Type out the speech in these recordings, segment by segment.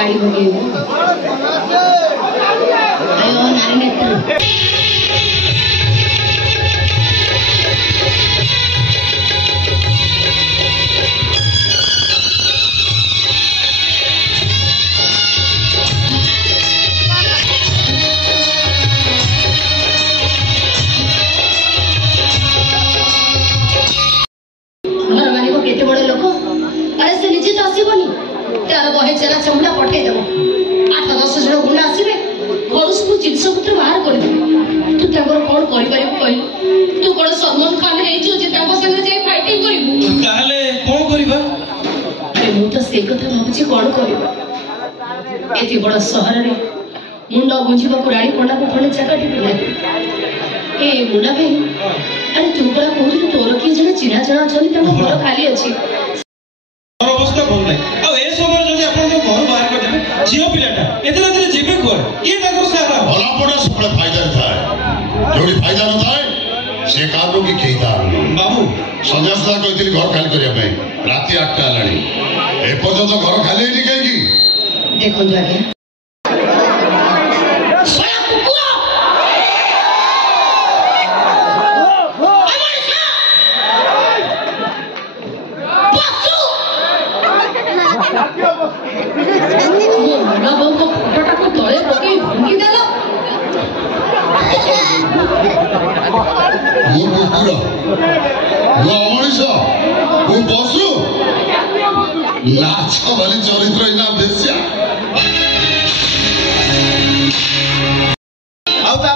गाड़ी भगेबू नारी नेत्री केते बड़े लोक अरे से निजे तो आसीबनी तार बहे चेला चमुड़ा पठे देबो 8-10 जण गुंडा आसीबे घरस को जिंस पत्र बाहर कर देबो तू ताकर कोन करि परिबो कहि तू कोन सलमान खान हे जो जे ताको संग जाई फाइटिंग करिबो ताले कोन करिबा अरे मु तो से कथा भाबुची कोन करिबा एति बड़ शहर रे मुंडा गुंजिबा को राणी कोंडा को खणे जगह टिपिला ए मुना भाई अरे तू बड़ा कहू तोर कि जने चिना जणा अछनी तम घर खाली अछि और अवस्था भल नै आ ए समय जदि आपन को घर बाहर कर देबे जियो पिलाटा एतला एतला जेबे कोर के ताको सारा भला पड़े सब फायदा थाए जोडी फायदा न थाए से कानो की केता बाबू संजस्ता कहतिली घर खाली करिया पई राती 8टा लाणी ए पर्यंत घर खाली नि काई की देखो आगे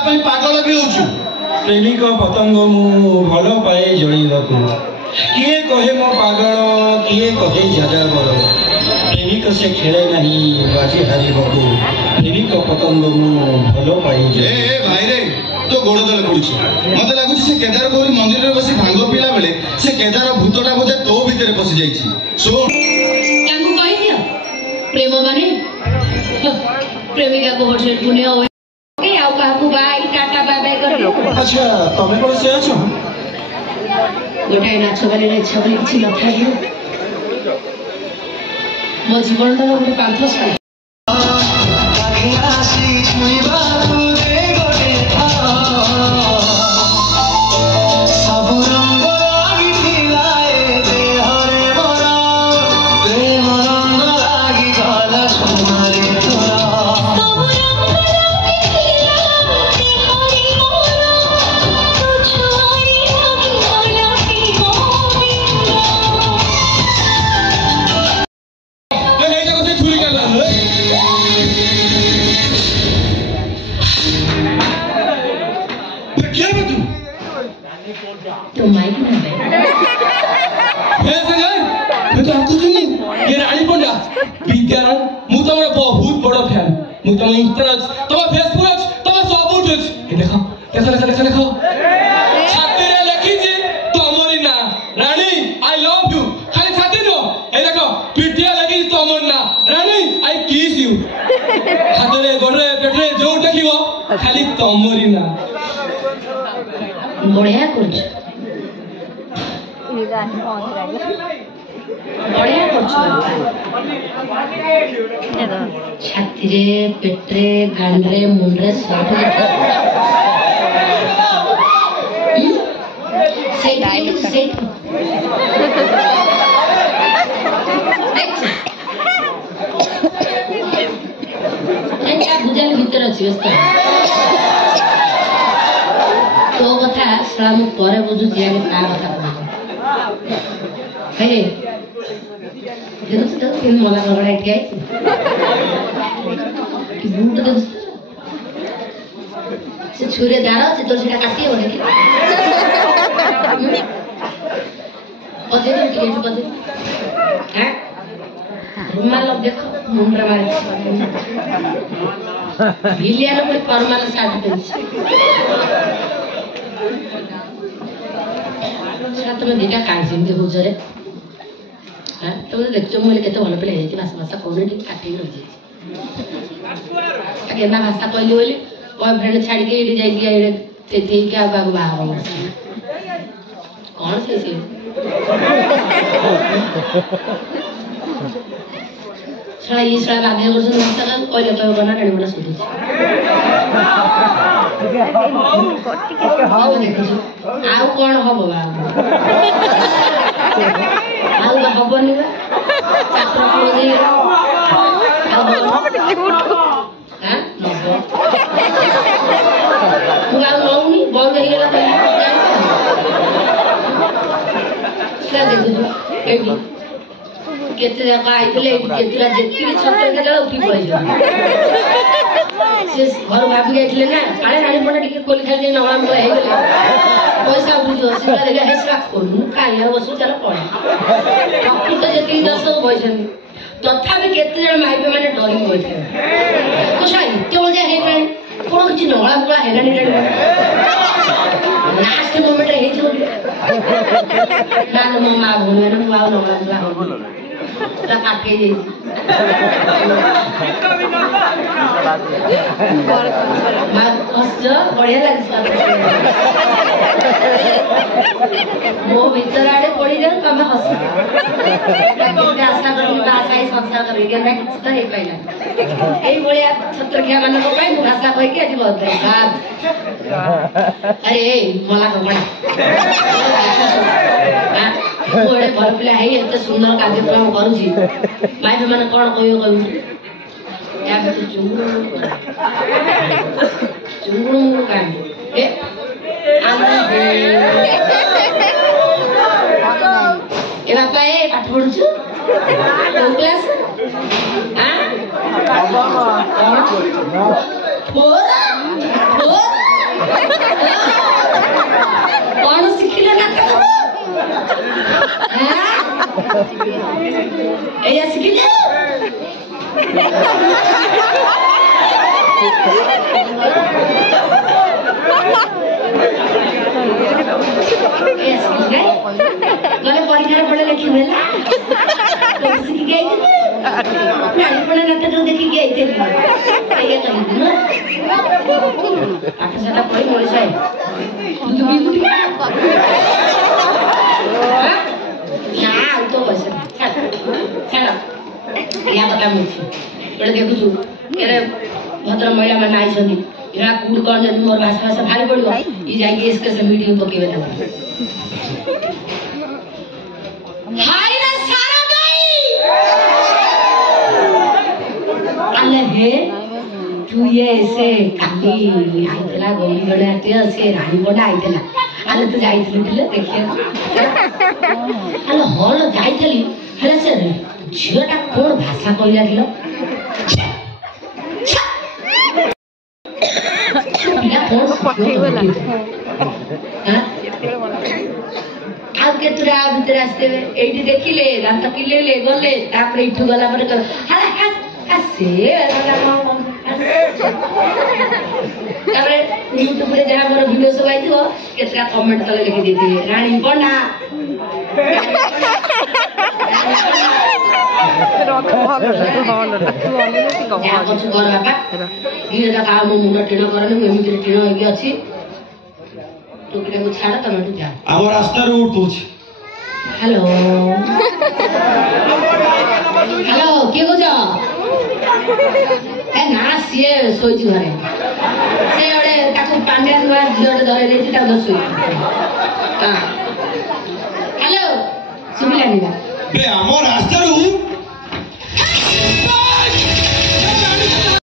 चरित्र पागल भी हो प्रेमिक पतंग मु भल पाए जड़ाक किए कहे मो पागल किए कहे जाजागर प्रेमिक से खेले नहीं बाजी हारी बाबू प्रेमिक पतंग मु भल पाए भाई रे तो गोड़ तले पड़ी मत लगुच से केदार गौरी मंदिर में बसी भांग पीला बेले से केदार भूतटा बोधे तो भितर पशि जाइए प्रेम माने प्रेमिका को बसे पुण्य हो के आउ का को बाई टाटा बाय बाय कर अच्छा तमे कोन से अछो गोटे नाच बाले रे छबली किछि लथा हियो मो जीवन ता गोटे पांथस तो माइक ना तो आपको ये रानी पंडा विद्यारण मु तमरा बहुत बड़ फैन मु तम इंस्टा तम फेसबुक तम सब उठछ ए देखो देखो छाती रे लिखी जी तमरी ना रानी आई लव यू खाली छाती नो ए देखो पिटिया लगी तमर ना रानी आई किस यू हाथ रे गोड़े पेटरे जो देखिबो खाली तमरी ना बढ़िया कुछ बढ़िया छाती रे पेटरे गांडरे मुंडरे सब बुझाल भीतर अच्छी तो कथा साला मु परे बुझु दिया ता कथा हे देखो तो तीन मला लगड़ा के कि बूट दे से छुरे दारा से तो सेटा काटी हो नहीं पदे तो के पदे हैं रुमाल देखो मुंडरा मारे बिलिया लो परमाल साथ दे छात में दिटा काजी में हो जरे हां तो देखो मोले केते भलो पेले हेती भाषा भाषा कोने ठीक काटी रही आगे ना भाषा कहली बोली बॉयफ्रेंड छाड़ के इडी जाई दिया इडे ते क्या बाबू बाबू कौन से ଶଳା ଇଏ ଶଳା ବାଧ୍ୟ କରୁଛନ୍ତି ରାସ୍ତା କାମ କହିଲେ କହିବ କନା ଟାଣି ମୋଟା ଶୋଧୁଛି ଦେଖୁଛୁ ଆଉ କଣ ହବ ବା ଆଉ ବା ହବନି ବା ଚାପର କୂଳ ଦେଇଗଲା ଆଉ ନବ ମୁଁ ଆଉ ନଉନି ବନ୍ଦ ହେଇଗଲା ଦେଖୁଛୁ ଏଇଠି କେତେ ଯାକ ଆଇଥିଲେ ଏଇଠି କେତେଟା ଯେତିକି ଛତ୍ର କେତେବେଳେ ଉଠି ପଳେଇଯିବ ସେ ଘର ଭାବି ଯାଇଥିଲେ ନା କାଳେ ରାଣୀ ପଣ୍ଡା ଟିକେ ଖୋଲି ଖାଲି ନମାମ ହେଇଗଲେ ପଇସା ଉଠିଯିବ ସେ ଦେଖିଲା ହେସା କରୁନୁ କାହିଁ ଆଉ ବସୁ ଚାଲ ପଳା ପ୍ରକୃତ ଯେତିକି ଦଶ ବଇଛନ୍ତି ତଥାପି କେତେ ଜଣ ମାଇପେ ମାନେ ଡରିକି ବଇଥିଲେ କୋଶା ଏତେ ବଳିଆ ହେଇଗଲାଣି କଣ କିଛି ନଳା ଫଳା ହେଲାନି ଲାଷ୍ଟ ମୋମେଣ୍ଟରେ ହେଇଯିବ ନା ମୋ ମା ଭଉଣୀ ମୁଁ ଆଉ ନଳା ଫଳା ହବନି ପୁରା କାଟେଇ ଯାଇଛି ବଢିଆ ଲାଗିଛି ମୋ ଭିତର ଆଡେ ପଡିଯାଉ ତମେ ହସ ଆଶା କରିବି ବାହା ସଂସାର କରିବି କେନା କିଛି ତ ହେଇପାରିଲା ଏଇଭଳିଆ ଛତ୍ରଖିଆ ମାନଙ୍କ ପାଇଁ ମୁଁ ଭାଷା କହିକି ଆଜି ବଦଳେ ଆରେ ଏଇ ମଲା କପଡ଼ା ମୁଁ ଏଡେ ଭଲ ପିଲା ହେଇ ଏତେ ସୁନ୍ଦର କାର୍ଯ୍ୟକ୍ରମ କରୁଛି ମାଇପେ ମାନେ କଣ କହିବ କହିବୁ ୟା ଭିତରେ ଚୁଙ୍ଗୁଡୁ କାହିଁ ଏ ବାପା ଏ ପାଠ ପଢୁଛୁ କୋଉ କ୍ଲାସ କଣ ଶିଖିଲେ ନା ଏଇଆ ଶିଖିଲେ ଗଲେ ପରୀକ୍ଷାରେ ପଢେ ଲେଖିବେ ନା ଶିଖିକି ଯାଇଥିଲି ରାଣୀପଣା ନାଟକ ଦେଖିକି ଯାଇଥିଲି ପାଠ ସାଠ ପଢି ମଣିଷ ଆଉ ତ ପଇସା ଛାଡ ୟା କଥା ମିଳୁଛି ଗୋଟେ ଦେଖୁଛୁ ଏରେ ଭଦ୍ର ମହିଳା ମାନେ ଆଇଛନ୍ତି ଏରା କୋଉଠି କଣ ଯଦି ମୋର ଭାଷା ଭାଷା ଭାରି ପଡିବ ଇ ଯାଇକି ଏସ୍କେସ୍ ମିଟିଂ ପକେଇବେ ତାକୁ ଆଲେ ହେ ତୁ ଇଏ ସେ କାଲି ଆଇଥିଲା ଗୌରୀ ଗଣିଆ ସେ ରାଣୀ ପଣ୍ଡା ଆଇଥିଲା ଆଲେ ତୁ ଯାଇଥିଲୁ ଟିକେ ଦେଖିବାକୁ ଆଲେ ହଲ ଯାଇଥିଲି ହେଲେ ସେ ଝିଅଟା କଣ ଭାଷା କହିଲା କିଲ ଆଉ କେତେଟା ଭିତରେ ଆସିଥିବେ ଏଇଠି ଦେଖିଲେ ଦାନ୍ତ କିଲେଇଲେ ଗଲେ ତାପରେ ଏଇଠୁ ଗଲା ପରେ ତାପରେ ୟୁଟ୍ୟୁବରେ ଯାହା ମୋର ଭିଡିଓ ସବୁ ଆଇଥିବ କେତେଟା କମେଣ୍ଟ ତଳେ ଲେଖି ଦେଇଥିବେ ରାଣୀ ପଣ୍ଡା ମୁଣ୍ଡ ଟିଣ କରନି ମୁଁ ଏମିତିରେ ଟିଣ ହେଇକି ଅଛି ଟୋକିଟାକୁ ଛାଡ ତମେ ଏଠୁ ଯା ଆମ ରାସ୍ତାରୁ ଉଠୁଛି ହ୍ୟାଲୋ ହ୍ୟାଲୋ କିଏ କହୁଛ ନା ସିଏ ଶୋଇଛି ଘରେ ସେ ଗୋଟେ ତାକୁ ପାଣ୍ଡିଆ ଝିଅ ଗୋଟେ ଧରେଇ ଦେଇଛି ତାକୁ ଧର ଶୋଇଛି ହ୍ୟାଲୋ ଶୁଭିଲାନି ଆମ ରାସ୍ତାରୁ